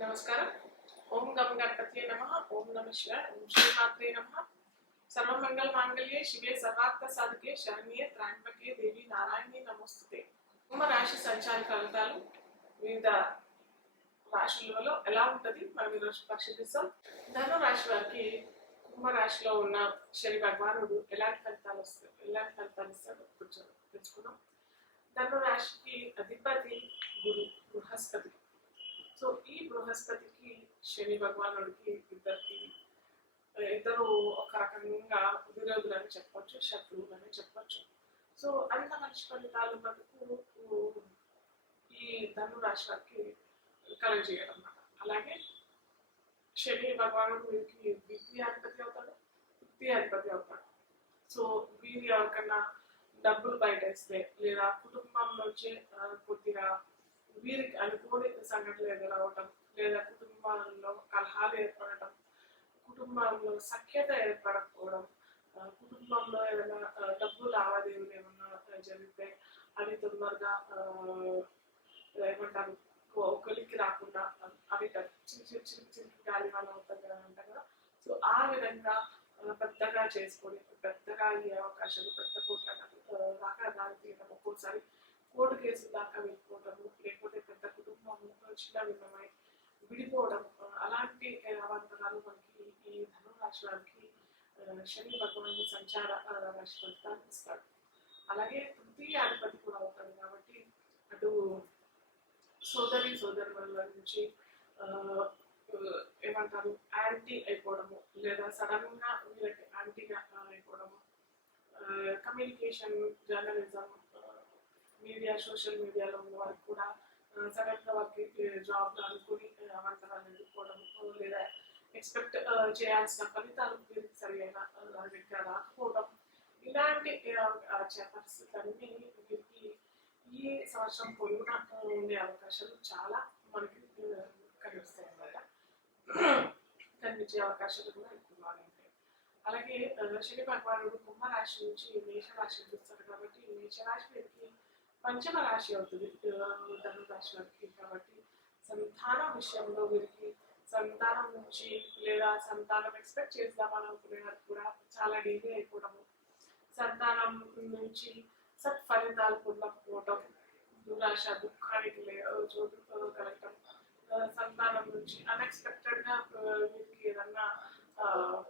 నమస్కారం. ఓం గం గణపతియే నమః. ఓం నమః శివాయ. ఓం శ్రీమాత్రే నమః. సర్వమంగళ మాంగళ్యే శివే సర్వార్థ సాధకే శరణ్యే త్ర్యంబకే దేవి నారాయణి నమోస్తుతే. కుంభరాశి సంచార ఫలితాలు వివిధ రాశులలో ఎలా ఉంటుంది మనం ఈరోజు పరిశీలిస్తాం. ధను రాశి వారికి కుంభరాశిలో ఉన్న శని భగవానుడు ఎలాంటి ఫలితాలు ఇస్తాడు కొంచెం తెలుసుకుందాం. ధను రాశికి అధిపతి బృహస్పతి. సో ఈ బృహస్పతికి శని భగవానుడికి ఇద్దరు ఒక రకంగా విరోధులని చెప్పొచ్చు, శత్రువులని చెప్పొచ్చు. సో అంత మంచి ఫలితాలు మనకు ఈ ధను రాశి వారికి కలుగజేయడం అన్నమాట. అలాగే శని భగవానుడు వీరికి ద్వితీయాధిపతి అవుతాడు, తృతీయాధిపతి అవుతాడు. సో వీరి ఎవరికన్నా డబ్బులు బయట ఇస్తే లేదా కుటుంబం నుంచి కొద్దిగా వీరికి అనుకోని సంఘటనలు ఎదురవటం లేదా కుటుంబాల్లో కలహాలు ఏర్పడటం, కుటుంబంలో సఖ్యత ఏర్పడకపోవడం, కుటుంబంలో ఏదైనా డబ్బు లావాదేవీలు ఏమన్నా జరిగితే అవి తొందరగా ఏమంటారు ఒకరికి రాకుండా అవి చిన్న గాలి వాళ్ళు అవుతాయి కదా అంట కదా. సో ఆ విధంగా పెద్దగా చేసుకొని పెద్దగా అయ్యే అవకాశాలు పెద్ద కోట్ల దాకా దారి తీయడం, ఒక్కోసారి కోర్టు కేసుల దాకా వెళ్ళిపోవడము, లేకపోతే పెద్ద కుటుంబంలో చిన్న విధమై విడిపోవడం, అలాంటి అవాంతరాలు మనకి ఈ ధను రాశి వారికి శని భగవాను సంచార రాశి ఫలితాలు ఇస్తాడు. అలాగే తృతీయాధిపతి కూడా అవుతాడు కాబట్టి అటు సోదరుల నుంచి ఏమంటారు యాంటీ అయిపోవడము లేదా సడన్ గా వీళ్ళకి యాంటీగా అయిపోవడము, కమ్యూనికేషన్ జర్నలిజం మీడియా సోషల్ మీడియాలో ఉన్న వారికి కూడా సడన్ గా వారికి జాబ్ అనుకుని అవంతరాలు ఎదుర్కోవడం లేదా ఎక్స్పెక్ట్ చేయాల్సిన ఫలితాలు వీరికి సరైన దగ్గర రాకపోవడం, ఇలాంటి పరిస్థితులన్నీ వీరికి ఈ సంవత్సరం పొడవునా ఉండే అవకాశాలు చాలా మనకి కనిపిస్తాయి అన్నమాట. కనిపించే అవకాశాలు కూడా ఎక్కువగా ఉంటాయి. అలాగే శని భగవానుడు కుంభరాశి నుంచి మేషరాశి చూస్తాడు కాబట్టి మేషరాశి వీరికి పంచమ రాశి అవుతుంది ధను రాశి వారికి. కాబట్టి సంతానం విషయంలో వీరికి సంతానం నుంచి లేదా సంతానం ఎక్స్పెక్ట్ చేద్దామని అనుకునే వారికి కూడా చాలా డిలే అయిపోవడము, సంతానం నుంచి సత్ఫలితాలు పొందకపోవడం, దురాశ దుఃఖానికి చోటు కలగటం, సంతానం నుంచి అన్ఎక్స్పెక్టెడ్ గా వీరికి ఏదన్నా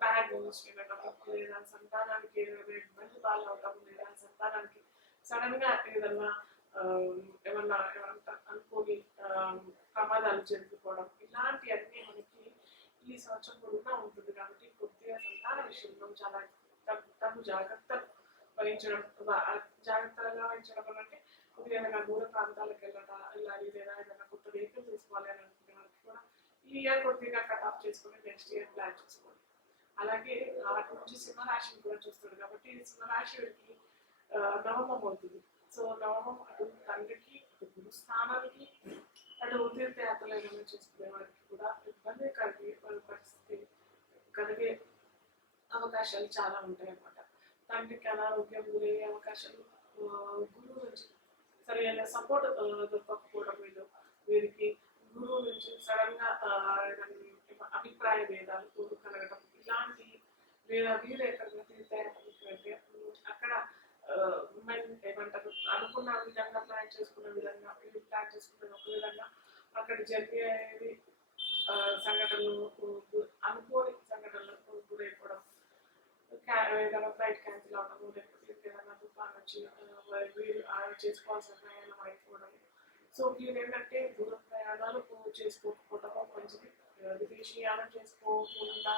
బ్యాడ్ న్యూస్ వినడం, లేదా సంతానానికి ఏదైనా ఇబ్బంది పాలవటం, లేదా సంతానానికి సడన్ గా ఏదన్నా ఏమన్నా అనుకోని ప్రమాదాలు జరిగిపోవడం, ఇలాంటివన్నీ మనకి ఈ సంవత్సరం కూడా ఉంటుంది. కాబట్టి కొద్దిగా సంతాన విషయంలో చాలా తగు జాగ్రత్తగా వహించడం అంటే కొద్దిగా ఏదైనా దూర ప్రాంతాలకు వెళ్ళాలి లేదా ఏదైనా కొత్త వెహికల్ తీసుకోవాలి అని అనుకునే వాళ్ళకి కూడా ఈ ఇయర్ కొద్దిగా కట్ ఆఫ్ చేసుకుని నెక్స్ట్ ఇయర్ ప్లాన్ చేసుకోండి. అలాగే అటు నుంచి సింహరాశిని కూడా చూస్తాడు కాబట్టి సింహరాశి వారికి నవమం అవుతుంది. సో నవమం అటు తండ్రికి, అటు గురుస్థానానికి, అటు తీర్థయాత్రలు ఏమైనా చేసుకునే వారికి కూడా ఇబ్బంది కలిగే పరిస్థితి కలిగే అవకాశాలు చాలా ఉంటాయి అన్నమాట. తండ్రికి అనారోగ్యం గురయ్యే అవకాశాలు, గురువు నుంచి సరైన సపోర్ట్ దొరకకపోవడం, వీరికి గురువు నుంచి సడన్ గా అభిప్రాయ భేదాలు కలగడం, ఇలాంటి లేదా వీరు ఎక్కడికి తీర్థయాత్రలు అక్కడ ఏమంటారు అనుకున్న విధంగా ప్లాన్ చేసుకున్న విధంగా వీళ్ళు ప్లాన్ చేసుకున్న ఒక విధంగా అక్కడ జరిగేది సంఘటనలు అనుకోని సంఘటనలకు గురైపోవడం, ఏదైనా ఫ్లైట్ క్యాన్సిల్ అవడము, లేకపోతే ఏదైనా తుఫాన్ వచ్చి వీరు చేసుకోవాల్సిన ప్రయాణం అయిపోవడం. సో వీరు ఏంటంటే దూర ప్రయాణాలు చేసుకోకపోవడము మంచిది. విదేశీయానం చేసుకోకుండా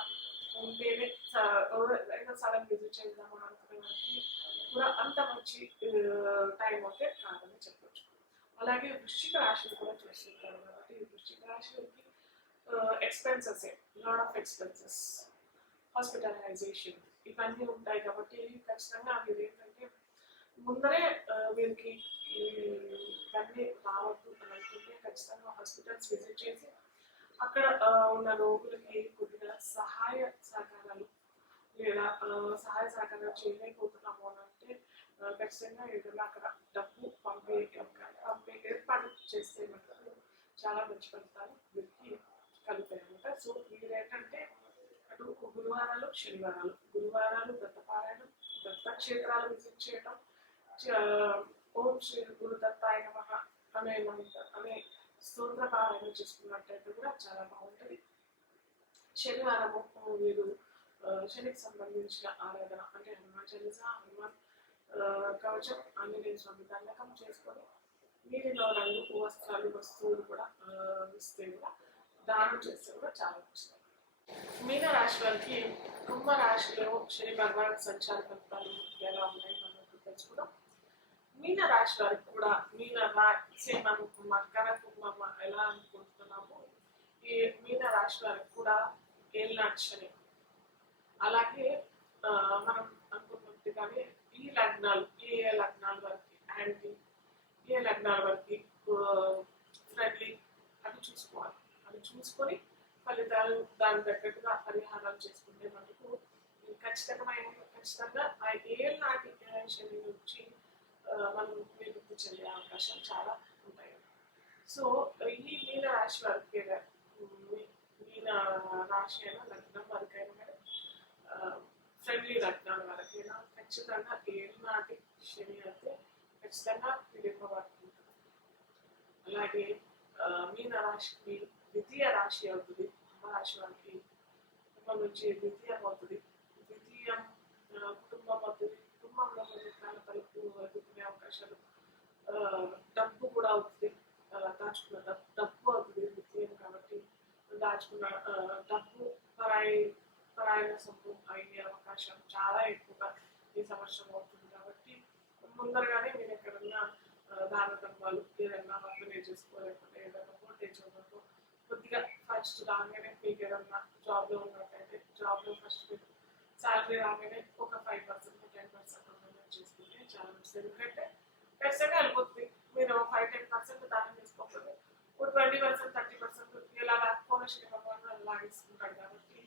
ఉంటేనే సడన్ విజిట్ చేద్దామని అనుకునే వారికి కూడా అంత మంచి టైం అయితే కాదని చెప్పొచ్చు. అలాగే వృశ్చిక రాశిని కూడా చూస్తుంటారు కాబట్టి వృశ్చిక రాశి వారికి expenses, lot of expenses, hospitalisation ఇవన్నీ ఉంటాయి. కాబట్టి ఖచ్చితంగా వీరు ఏంటంటే ముందరే వీరికి ఇవన్నీ రావద్దు అని అనుకుంటే ఖచ్చితంగా హాస్పిటల్స్ విజిట్ చేసి అక్కడ ఉన్న రోగులకి కొద్దిగా సహాయ సహకారాలు లేదా సహాయ సహకారాలు చేయలేకపోతున్నాము అని అంటే ఖచ్చితంగా ఏదైనా అక్కడ డబ్బు పంపే ఏర్పాటు చేస్తే చాలా మంచి ఫలితాలు వీరికి కలుగుతాయి అన్నమాట. సో మీరు ఏంటంటే అటు గురువారాలు శనివారాలు, గురువారాలు దత్తపారాయణం, దత్తక్షేత్రాలు విజిట్ చేయడం, ఓం శ్రీ గురు దత్తాయ నమః అనే స్తోత్ర పారాయణ చేసుకున్నట్టయితే కూడా చాలా బాగుంటుంది. శనివారము మీరు శనికి సంబంధించిన ఆరాధన అంటే హనుమాన్ చాలీసా, హనుమాన్ కవచం, ఆంజనేయ స్వామి దండకం చేసుకొని మీరిలో రంగు వస్త్రాలు వస్తువులు కూడా ఇస్తే కూడా దానం చేస్తే కూడా చాలా మంచిది. మీన రాశి వారికి కుంభరాశిలో శని భగవాన్ సంచార ఫలితాలు ఎలా ఉన్నాయి మనం తెలుసుకుందాం. మీన రాశి వారికి కూడా మనం మకర కుంభం ఎలా అనుకుంటున్నాము, ఈ మీన రాశి వారికి కూడా ఏళ్ళనాటి శని, అలాగే మనం అనుకున్నట్టుగానే ఈ లగ్నాలు ఏ లగ్నాల వరకు యాంటీ, ఏ లగ్నాల వరకు ఫ్రెండ్లీ అది చూసుకోవాలి. అది చూసుకొని ఫలితాలు దాని తగ్గట్టుగా పరిహారాలు చేసుకుంటే మనకు ఖచ్చితంగా ఆ ఏళ్ళనాటి శని నుంచి మనం విముక్తి చెందే అవకాశం చాలా ఉంటాయి. సో ఈ మీన రాశి వారికి మీన రాశి అయినా లగ్నం వరకైనా ఫ్రెండ్లీ లగ్నాల వరకైనా ఖచ్చితంగా ఏళ్ళనాటి శని అయితే ఖచ్చితంగా విడిపబడుతుంది. అలాగే మీన రాశికి ద్వితీయ రాశి అవుతుంది. కుంభరాశి వారికి కుటుంబం నుంచి ద్వితీయం అవుతుంది. ద్వితీయం కుటుంబం అవుతుంది. కుటుంబంలో కొన్ని తలుపు ఎదుర్కొనే అవకాశాలు, డబ్బు కూడా అవుతుంది. దాచుకున్న డబ్బు అవుతుంది ద్వితీయం కాబట్టి దాచుకున్న డబ్బు పరాయణ సొమ్ము అయ్యే అవకాశం చాలా ఎక్కువగా ఈ సంవత్సరం అవుతుంది. కాబట్టి ముందరగానే మీరు ఎక్కడన్నా దాన ధర్మాలు ఏదైనా వర్గనే చేసుకోలేకపోతే ఏదైనా వోల్టేజ్ ఉన్నట్టు కొద్దిగా ఫస్ట్ రాగానే మీకు ఏదన్నా జాబ్లో ఉన్నట్టయితే జాబ్లో ఫస్ట్ మీకు శాలరీ రాగానే ఒక 5% 10% చేసుకుంటే చాలా మంచిది. ఎందుకంటే ఖచ్చితంగా వెళ్ళిపోతుంది. మీరు 5-10% దానం చేసుకోకపోతే ఒక 20% 30% ఇలా లేకపోయినా శని భగవాన్ లాగేసుకుంటాడు. కాబట్టి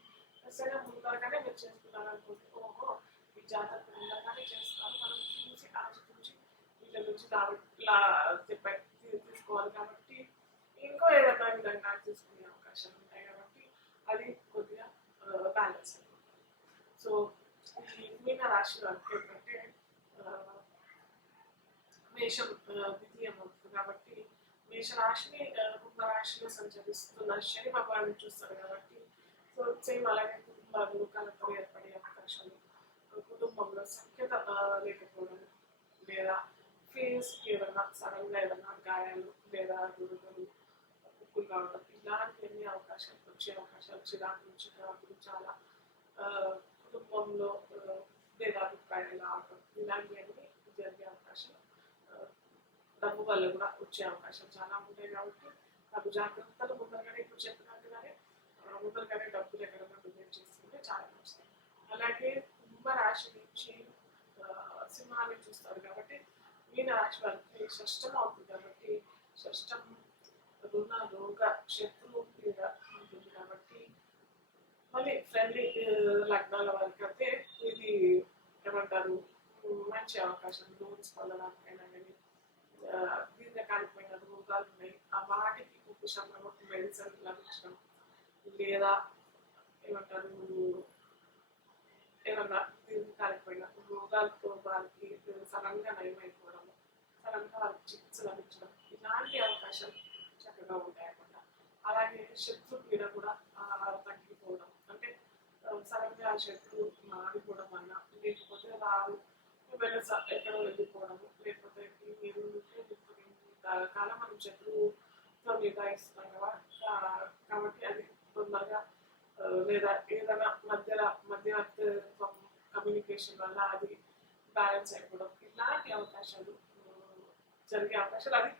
ఖచ్చితంగా ముందరగానే మీరు చేసుకున్నారు అనుకుంటే ఓహో ఈ జాతర ముందరగానే చేస్తున్నారు, మనం చూసి ఆచితూచి వీళ్ళ నుంచి తీసుకోవాలి. కాబట్టి ఇంకో ఏదైనా విధంగా తీసుకునే అవకాశాలు ఉంటాయి. కాబట్టి అది కొద్దిగా బ్యాలెన్స్ అయిపోతుంది. సో ఈ మీన రాశి వారికి ఏంటంటే మేషం ద్వితీయం అవుతుంది. కాబట్టి మేషరాశిని కుంభరాశిలో సంచరిస్తున్న శని భగవాన్ని చూస్తారు. కాబట్టి సో సేమ్ అలాగే కుటుంబాలు కలపలు ఏర్పడే అవకాశాలు, కుటుంబంలో సఖ్యత లేకపోవడం, లేదా ఫేస్ ఏదన్నా సడన్గా ఏదన్నా గాయాలు లేదా దురదలు ఉప్పులు కావడం, ఇలాంటి అన్ని అవకాశాలు వచ్చే అవకాశాలు, చిరాకులు చాలా కుటుంబంలో భేదాభిప్రాయాలు రావడం, ఇలాంటివన్నీ జరిగే అవకాశం, డబ్బు వల్ల కూడా వచ్చే అవకాశం చాలా ఉంటాయి. కాబట్టి నాకు జాగ్రత్తలు ముందరగానే ఇప్పుడు చెప్పినట్టుగానే ముందరగానే డబ్బులు ఎక్కడన్నా డొనేట్ చేసుకుంటే చాలా మంచిది. అలాగే కుంభరాశి నుంచి సింహాన్ని చూస్తారు. కాబట్టి మీన రాశి వారికి షష్టం అవుతుంది. కాబట్టి షష్టం రుణ రోగ శత్రువు మీద ఉంటుంది. కాబట్టి మళ్ళీ ఫ్రెండ్లీ లగ్నాల వారికి అయితే ఇది ఏమంటారు మంచి అవకాశం. లోన్స్ పొందడానికైనా కానీ దీర్ఘకాలికమైన రోగాలు ఉన్నాయి, ఆ వాటికి ఉపశమనం మెడిసిన్ లభించడం, లేదా ఏమంటారు ఏమన్నా దీర్ఘకాలికమైన రోగాలతో వారికి సడన్గా నయమైపోవడము, సడన్గా వారికి చికిత్స లభించడం, ఇలాంటి అవకాశాలు చక్కగా ఉంటాయన్నమాట. అలాగే శత్రు పీడ కూడా తగ్గిపోవడం, అంటే సడన్గా ఆ శత్రువు మాడిపోవడం వల్ల, లేకపోతే వారు ఎక్కడో వెళ్ళిపోవడము, లేకపోతే మీరు కాలం మనం శత్రువుతో నిదాయిస్తున్నాం కదా. కాబట్టి అది తొందరగా లేదా ఏదైనా మధ్యవర్తిత్వం కమ్యూనికేషన్ వల్ల అది బ్యాలెన్స్ అయిపోవడం, ఇలాంటి అవకాశాలు జరిగే అవకాశాలు అది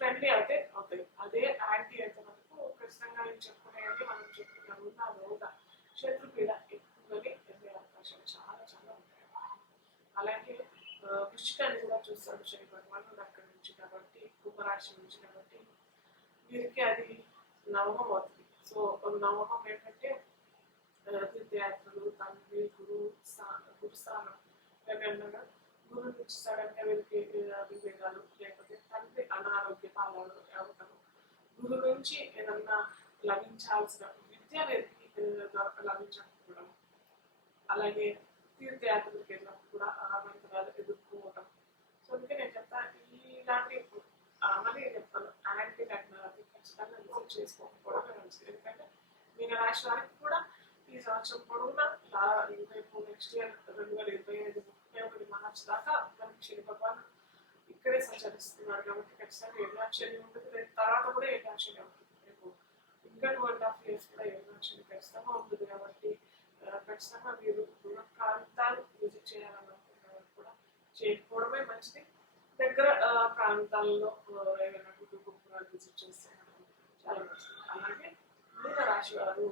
ఫ్రెండ్లీ అయితే అవుతాయి. అదే యాంటీ అయితే మనకు ఖచ్చితంగా నేను చెప్పుకునేది మనం చెప్పుకున్నాము నా రోగ శత్రుపీడ ఎక్కువగానే ఎదిగే అవకాశాలు చాలా చాలా ఉంటాయి. అలాగే వృశ్చికాన్ని కూడా చూస్తాడు శని భగవానుడు అక్కడి నుంచి. కాబట్టి కుంభరాశి నుంచి. కాబట్టి వీరికి అది నవమం అవుతుంది. సో నవమం ఏంటంటే తీర్థయాత్రలు, తండ్రి గురుస్థానం, లేకుండా గురువు నుంచి సడన్గా వీరికి విభేదాలు, లేకపోతే తండ్రి అనారోగ్య పాలన అవటము, గురు నుంచి ఏదన్నా లభించాల్సిన విద్య లభించకపోవడం, అలాగే తీర్థయాత్రలకు వెళ్ళినప్పుడు కూడా అవాంతరాలు ఎదుర్కోవడం. సో అందుకే నేను చెప్తాను ఇలాంటి మళ్ళీ చెప్తాను యాంటీ టెక్నాలజీ ఖచ్చితంగా రిసీవ్ చేసుకోకపోవడం మంచిది. ఎందుకంటే మీన రాశి వారికి కూడా ఈ సంవత్సరం పొడవునా రేపు నెక్స్ట్ ఇయర్ 2025 31 మార్చి దాకా మనకి శని భగవాన్ ఇక్కడే సంచరిస్తున్నారు కాబట్టి ఖచ్చితంగా ఏకాక్షరి ఉంటుంది. రేపు తర్వాత కూడా ఏకాక్షరి ఉంటుంది. రేపు ఇంకా 2.5 years కూడా ఏకాక్షరి ఖచ్చితంగా ఉంటుంది కాబట్టి ఖచ్చితంగా మీరు దూర ప్రాంతాలు విజిట్ చేయాలనుకుంటున్న కూడా చేయకపోవడమే మంచిది. దగ్గర ప్రాంతాల్లో ఏమైనా కుటుంబాలు విజిట్ చేస్తే చాలా మంచిది. అలాగే మీన రాశి వారు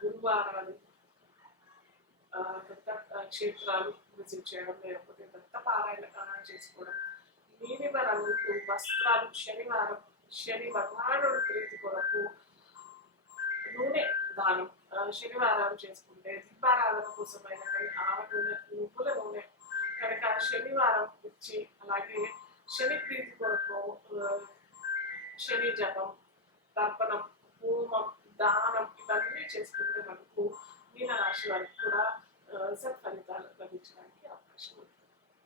గురువారాలు దత్త క్షేత్రాలు విజిట్ చేయడం, లేకపోతే దత్త పారాయణ చేసుకోవడం, నీలిమ రంగు వస్త్రాలు శని భగవానుడి ప్రీతి కొరకు నూనె దానం శనివారాలు చేసుకుంటే, దీపారాధన కోసమైన కానీ ఆవ నూనె, నువ్వుల నూనె కనుక శనివారం ఇచ్చి, అలాగే శని ప్రీతి కొరకు శని జపం, తర్పణం, హోమం, దానం ఇవన్నీ చేసుకుంటే మనకు మీన రాశి వారికి కూడా సత్ఫలితాలు లభించడానికి అవకాశం ఉంది.